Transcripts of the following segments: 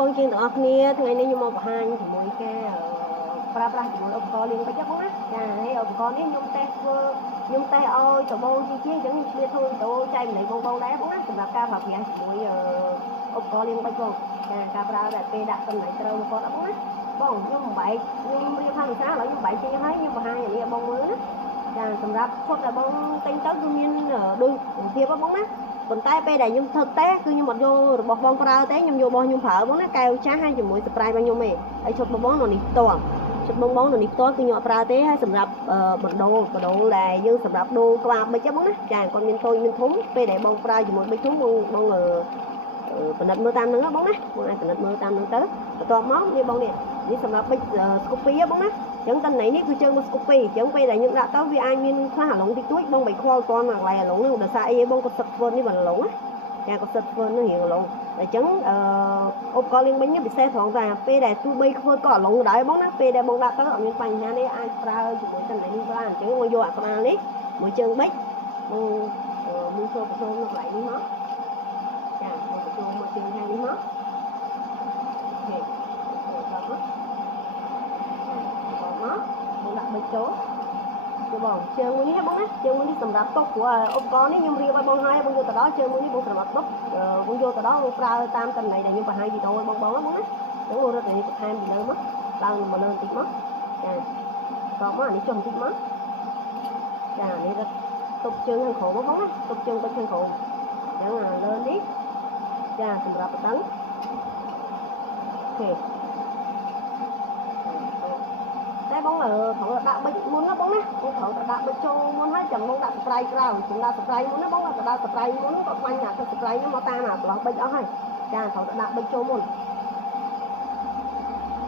បងជាងទាំងអស់គ្នាថ្ងៃនេះខ្ញុំមកបង្ហាញជាមួយការប្រើប្រាស់ជាមួយឧបករណ៍លាងប៊ិចហ្នឹងណាចាហើយឧបករណ៍នេះខ្ញុំតេស្តឲ្យតបងជាអញ្ចឹងខ្ញុំឆ្លៀតធ្វើវីដេអូចែកម្លែកបងដែរបងណាសម្រាប់ការប្រើប្រាស់ជាមួយឧបករណ៍លាងប៊ិចបងចាការប្រើតែពេលដាក់តំណែងត្រូវគាត់អត់បងណាបងខ្ញុំបំបែកខ្ញុំរៀបថាវិសាឥឡូវខ្ញុំបែកចេញហើយខ្ញុំបង្ហាញឲ្យបងមើលណាចាសម្រាប់ឈុតដែលបងទិញទៅគឺមានដូចភាពបងណាប៉ុន្តែពេលដែលខ្ញុំធ្វើតេស្តគឺខ្ញុំអត់យករបស់បងប្រើទេខ្ញុំយករបស់ខ្ញុំប្រើបងណាកែវចាស់ហើយជាមួយស្ប្រេយរបស់ខ្ញុំឯងហើយឈុតបងនៅនេះផ្ទាល់ឈុតបងនៅនេះផ្ទាល់គឺខ្ញុំអត់ប្រើទេហើយសម្រាប់បណ្ដូលដែលយើងសម្រាប់ដូរក្បាលប៊ិចហ្នឹងបងណាចាគាត់មានតូចមានធំពេលដែលបងប្រើជាមួយប៊ិចធំបងពិនិត្យមើលតាមហ្នឹងបងណាបងអាចពិនិត្យមើលតាមហ្នឹងទៅបន្ទាប់មកនេះបងនេះសម្រាប់ប៊ិចស្គូពីបងណាអញ្ចឹងតន័យនេះគឺជើងមកស្គូពីអញ្ចឹងពេលដែលយើងដាក់ទៅវាអាចមានខ្លះអាឡុងតិចតួចបងមិនខ្វល់តាន់អាកន្លែងអាឡុងហ្នឹងដោយសារអីបងគាត់សឹកធ្វើនេះបានអាឡុងណាចាគាត់សឹកធ្វើនេះរៀងអាឡុងអញ្ចឹងឧបករណ៍លាងមិញនេះពិសេសត្រង់ថាពេលដែលទូបីធ្វើក៏អាឡុងដែរបងណាពេលដែលបងដាក់ទៅអត់មានបញ្ហាទេអាចប្រើជាមួយតន័យនេះបានអញ្ចឹងមកយកអាក្បាលនេះមួយជើងប៊ិចមួយចូលបញ្ចូលនៅកន្លែងនេះមកចាមកបញ្ចូលមកជើងខាងនេះមកអូខេដល់មកបងដាក់ប៊ិចចូលគឺបងជើងមួយនេះបងណាជើងមួយនេះសម្រាប់តុកព្រោះឧបករណ៍នេះខ្ញុំរៀបឲ្យបងហើយបងយកទៅដល់ជើងមួយនេះបងសម្រាប់តុកបងយកទៅដល់បងប្រើតាមតំណែងដែលខ្ញុំបង្ហាញវីដេអូឲ្យបងណាអញ្ចឹងបងរត់នេះបន្ថែមពីលើមកឡើងមកលើបន្តិចមកចាតមកអានេះចុះបន្តិចមកចានេះរត់តុកជើងខាងក្រោមមកបងណាតុកជើងប៊ិចខាងក្រោមអញ្ចឹងអាលើនេះចាសម្រាប់បតឹងអូខេតែបងត្រូវដាក់ប៊ិចមុនណាបងណាបងត្រូវដាក់ប៊ិចចូលមុនហើយចាំបងដាក់ស្ប្រៃក្រោយខ្ញុំដាក់ស្ប្រៃមុនណាបងដាក់ស្ប្រៃមុនគាត់បាញ់អាទឹកស្ប្រៃហ្នឹងមកតាមអាប្រឡងប៊ិចអស់ហើយចាត្រូវដាក់ប៊ិចចូលមុន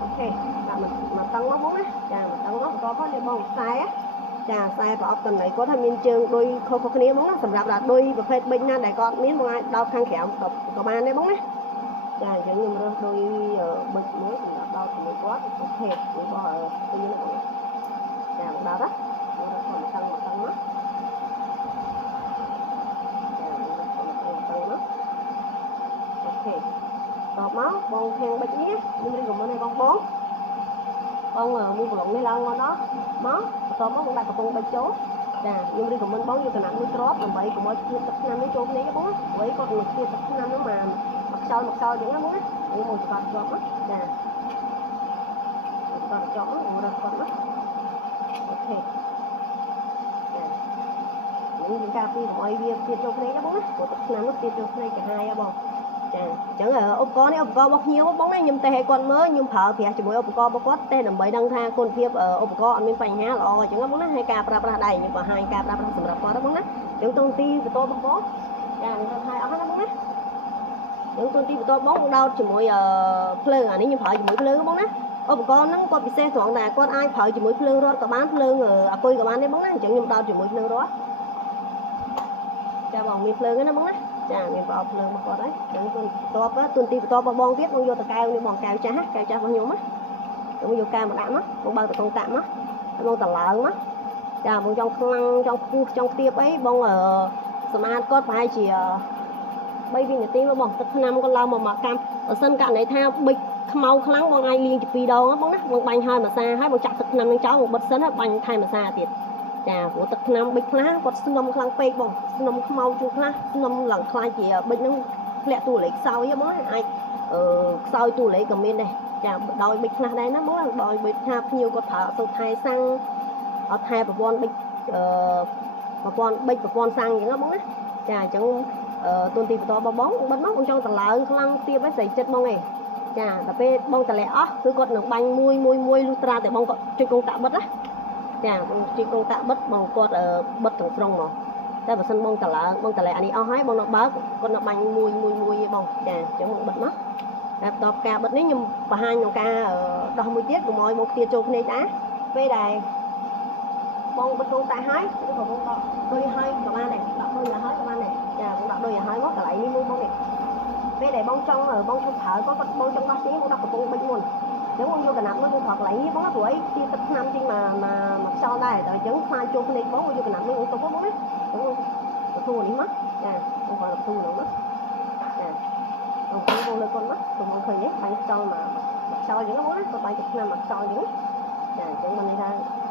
អូខេដាក់មកតឹងមកបងណាចាមកតឹងមកបន្ទាប់មកនេះបងខ្សែចាខ្សែប្រអប់តំណែងគាត់ឲ្យមានជើងដូចខុសគ្នាបងណាសម្រាប់ដាក់ដូចប្រភេទប៊ិចណាដែលគាត់មានបងអាចដោតខាងក្រោមក៏បានដែរបងណាចាអញ្ចឹងខ្ញុំរើសដូចប៊ិចមួយសម្រាប់ដោតជាមួយគាត់អូខេរបស់ទីនេះបងចាមកដោតណាមករើសគាត់មកតឹងមកចារើសគាត់មកតឹងមកអូខេតបមកបងខាងប៊ិចនេះខ្ញុំរៀបខមមិនឲ្យបងមួយប្រឡងនេះឡើងមកដល់មកបន្ទាប់មកបងដាក់កំប៉ុងប៊ិចចូលចាខ្ញុំរៀបខមមិនបងយកកណាត់មួយគ្រាប់ដើម្បីកុំឲ្យជាតិទឹកថ្នាំនេះចូលគ្នាបងណាព្រោះគាត់នឹងជាតិទឹកថ្នាំនោះមកខ្សោយអញ្ចឹងណាបងណាខ្ញុំមកច្បាត់ជាប់ណាចាច្បាត់ជាប់មករត់គាត់ណាអូខេចានេះយើងការពីកុំឲ្យវាទៀតចូលគ្នាណាបងណាព្រោះទឹកថ្នាំនោះទៀតចូលគ្នាកាហាយហ៎បងចាអញ្ចឹងឧបករណ៍នេះឧបករណ៍របស់ខ្ញុំបងណាខ្ញុំតេស្តឲ្យគាត់មើលខ្ញុំប្រើប្រាស់ជាមួយឧបករណ៍របស់គាត់តេស្តដើម្បីដឹងថាគុណភាពឧបករណ៍អត់មានបញ្ហាល្អអញ្ចឹងបងណាហើយការប្រើប្រាស់ដែរខ្ញុំបង្ហាញការប្រើប្រាស់សម្រាប់គាត់បងណាអញ្ចឹងតួនាទីបន្តបងចាខ្ញុំថាអស់ណាបងណាយើងទូនទីបន្ទាប់បងដោតជាមួយភ្លើងអានេះខ្ញុំប្រើជាមួយភ្លើងបងណាឧបករណ៍ហ្នឹងគាត់ពិសេសត្រង់តែគាត់អាចប្រើជាមួយភ្លើងរត់ក៏បានភ្លើងអាគុយក៏បានដែរបងណាអញ្ចឹងខ្ញុំដោតជាមួយភ្លើងរត់ចាបងមានភ្លើងហ្នឹងណាបងណាចាមានប្រអប់ភ្លើងរបស់គាត់ហើយអញ្ចឹងទូនទីបន្ទាប់បងទៀតបងយកតកែវនេះបងកែវចាស់របស់ខ្ញុំណាខ្ញុំយកកែវមកដាក់មកបងបើកតកងតាក់មកហើយបងតឡើងមកចាបងចង់ខ្លាំងចង់ខ្ពស់ចង់ទាបអីបងសម្អាតគាត់ប្រហែលជា3វិនាទីមកបងទឹកថ្នាំក៏ឡើងមកកម្មបើសិនករណីថាប៊ិចខ្មៅខ្លាំងបងអាចលាងជា2ដងបងណាបងបាញ់ហើយម្សាហើយបងចាក់ទឹកថ្នាំនឹងចោលបងបិទសិនហើយបាញ់ថែមម្សាទៀតចាព្រោះទឹកថ្នាំប៊ិចខ្លះគាត់ស្នំខ្លាំងពេកបងស្នំខ្មៅជួខ្លះស្នំឡើងខ្លាចជាប៊ិចហ្នឹងធ្លាក់តួលេខខ្សោយបងអាចខ្សោយតួលេខក៏មានដែរចាដោយប៊ិចខ្លះដែរណាបងដោយប៊ិចថាភ្ញៀវគាត់ប្រើអត់សូវថែសាំងអត់ថែប្រព័ន្ធប៊ិចប្រព័ន្ធប៊ិចប្រព័ន្ធសាំងអញ្ចឹងបងណាចាអញ្ចឹងទូនទីបន្តបងបិទមកបងចង់តឡើងខ្លាំងទៀតហើយស្រីចិត្តបងឯងចាដល់ពេលបងតលាក់អស់គឺគាត់នឹងបាញ់មួយលុះត្រាតែបងគាត់ជួយកងតាក់បិទណាចាបងជួយកងតាក់បិទបងគាត់បិទទាំងស្រុងមកតែបើសិនបងតឡើងបងតលាក់អានេះអស់ហើយបងនៅបើកគាត់នៅបាញ់មួយបងចាអញ្ចឹងបងបិទមកតែបន្ទាប់ការបិទនេះខ្ញុំបង្ហាញក្នុងការដោះមួយទៀតកុំឲ្យបងគ្នាចូលគ្នាដែរពេលដែលបងបិទកងតាក់ហើយគឺបងដកដូចហើយក៏បានដែរដាក់ដូចហើយក៏បានដែរចាបងដាក់ដូចឲ្យហើយមកកន្លែងនេះមួយបងនេះពេលដែលបងចង់ប្រើគាត់បងចង់ដោះចេញបងដាក់កំប៉ុងប៊ិចមុនអញ្ចឹងបងយកកណាត់មួយបងប្រើកន្លែងនេះបងណាព្រោះអីទីទឹកថ្នាំចេញមកខ្យល់ដែរតែអញ្ចឹងខ្លាចចូលភ្នែកបងយកកណាត់មួយបងទុកបងណាអញ្ចឹងបងទទួលនេះមកចាបងប្រើទូហ្នឹងណាចា បងប្អូនបងលើកគាត់មកបងឃើញទេបាញ់ខ្យល់មកខ្យល់អញ្ចឹងបងណាគាត់បាញ់ទឹកឆ្នាំមកខ្យល់អញ្ចឹងចាអញ្ចឹងមិនថា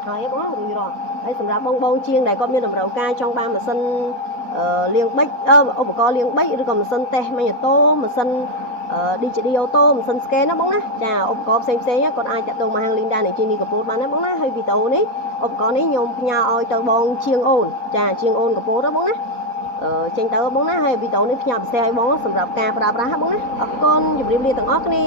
ហើយបងណារួចរាល់ហើយសម្រាប់បងជាងដែលគាត់មានតម្រូវការចង់បានម៉ាស៊ីនលាងប៊ិចឧបករណ៍លាងប៊ិចឬក៏ម៉ាស៊ីនតេស្តម៉ាញ់អូតូម៉ាស៊ីនDJD អូតូម៉ាស៊ីន scan ណាបងណាចាឧបករណ៍ផ្សេងគាត់អាចតាក់ទងមកហាង Linda នៃ Genie កំពតបានណាបងណាហើយវីដេអូនេះឧបករណ៍នេះខ្ញុំផ្ញើឲ្យទៅបងជាងអូនចាជាងអូនកំពតណាបងណាចេញទៅបងណាហើយវីដេអូនេះផ្ញើពិសេសឲ្យបងសម្រាប់ការប្រើប្រាស់បងណាអរគុណជម្រាបលាទាំងអស់គ្នា